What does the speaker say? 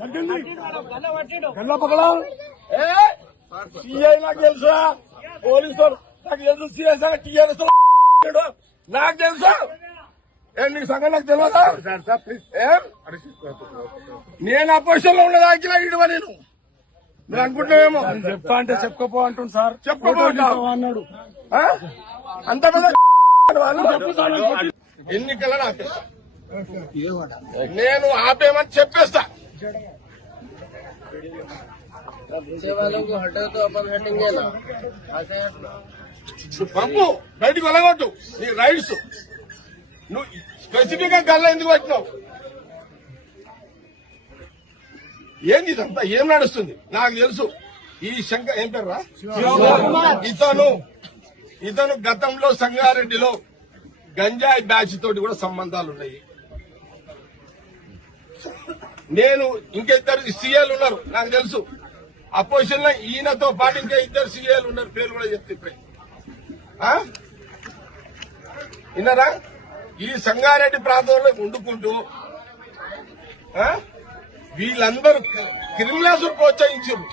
గల్లా పక్కల సిఐ నాకు తెలుసా, పోలీసు నాకు తెలుసు, సిఐ టీఆర్ఎస్ నాకు తెలుసా, నీకు సంగతి నాకు తెలియదా? నేను అపోజిషన్ లో ఉన్నదాకిలా ఇడవ నేను మీరు అనుకుంటున్నామేమో. చెప్తా అంటే చెప్పుకోపో అంటుంది సార్. చెప్పుకోపో అన్నాడు. అంత పెద్ద ఎన్నికలను ఆపేస్తా, నేను ఆపేమని చెప్పేస్తా. పంపు బయటకు వెళ్ళగొట్టు, నీ రైట్స్. నువ్వు స్పెసిఫిక్ గా గల్లా ఎందుకు వచ్చినావు? ఏంది ఇదంతా? ఏం నడుస్తుంది నాకు తెలుసు. ఈ శంకర్ ఏం పేర్రా, ఇతను గతంలో సంగారెడ్డిలో గంజాయి బ్యాచ్ తోటి కూడా సంబంధాలు ఉన్నాయి. నేను ఇంకిద్దరు సీఏలు ఉన్నారు నాకు తెలుసు. అపోజిషన్ లో ఈయనతో పాటు ఇంకా ఇద్దరు సీఏలు ఉన్నారు, పేరు కూడా చెప్తే ఇప్పుడే. విన్నారా? ఈ సంగారెడ్డి ప్రాంతంలో వండుకుంటూ వీళ్ళందరూ క్రిమినల్స్ ప్రోత్సహించారు.